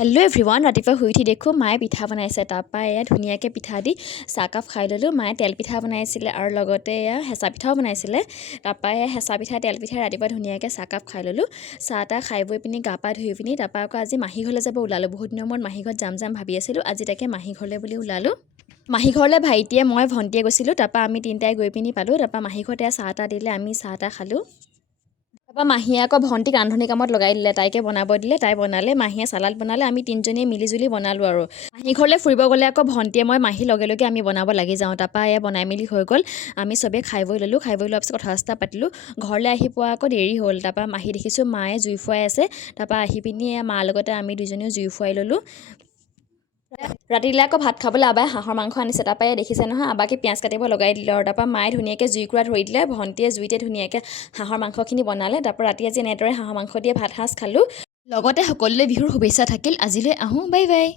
Hello' everyone, ৰাতিপুৱা শুই উঠি দেখোঁ মায়ে পিঠা বনাইছে। তাৰপৰা এয়া ধুনীয়াকৈ পিঠা দি চাহকাপ খাই ল'লোঁ। মায়ে তেল পিঠা বনাইছিলে আৰু লগতে এয়া হেঁচা পিঠাও বনাইছিলে। তাৰপৰা এয়া হেঁচা পিঠা তেল পিঠা ৰাতিপুৱা ধুনীয়াকৈ চাহকাপ খাই ল'লোঁ। চাহ তাহ খাই বৈ পিনি গা পা ধুই পিনি তাৰপৰা আকৌ আজি মাহী ঘৰলৈ যাব ওলালোঁ। বহুত দিনৰ মূৰত মাহী ঘৰত যাম ভাবি আছিলোঁ। আজি তাকে মাহী ঘৰলৈ বুলি ওলালোঁ। মাহী ঘৰলৈ ভাইটিয়ে মই ভণ্টিয়ে গৈছিলোঁ। তাৰপৰা আমি তিনিটাই গৈ পিনি পালোঁ। তাৰপৰা মাহী ঘৰতে চাহ তাহ দিলে, আমি চাহ তাহ খালোঁ। তাৰপৰা মাহীয়ে আকৌ ভণ্টিক ৰান্ধনি কামত লগাই দিলে, তাইকে বনাব দিলে, তাই বনালে। মাহীয়ে চালাড বনালে, আমি তিনিজনীয়ে মিলিজুলি বনালোঁ আৰু মাহী ঘৰলৈ ফুৰিব গ'লে আকৌ ভণ্টিয়ে মই মাহী লগে লগে আমি বনাব লাগি যাওঁ। তাৰপৰা এয়া বনাই মেলি হৈ গ'ল, আমি চবেই খাই বৈ ল'লোঁ। খাই বৈ লোৱাৰ পিছত কথা চথা পাতিলোঁ। ঘৰলৈ আহি পোৱা আকৌ দেৰি হ'ল। তাৰপৰা মাহী দেখিছোঁ মায়ে জুই ফুৱাই আছে। তাৰপৰা আহি পিনি মাৰ লগতে আমি দুইজনীও জুই ফুৱাই ল'লোঁ। ৰাতিলৈ আকৌ ভাত খাবলৈ আবাই হাঁহৰ মাংস আনিছে। তাৰপৰা দেখিছে নহয়, আবাকে পিঁয়াজ কাটিব লগাই দিলে আৰু তাৰপৰা মায়ে ধুনীয়াকৈ জুইকুৰা ধৰি দিলে, ভণ্টিয়ে জুইতে ধুনীয়াকৈ হাঁহৰ মাংসখিনি বনালে। তাৰপৰা ৰাতি আজি এনেদৰে হাঁহৰ মাংস দিয়ে ভাত সাঁজ খালোঁ। লগতে সকলোলৈ বিহুৰ শুভেচ্ছা থাকিল। আজিলৈ আহোঁ, বাই বাই।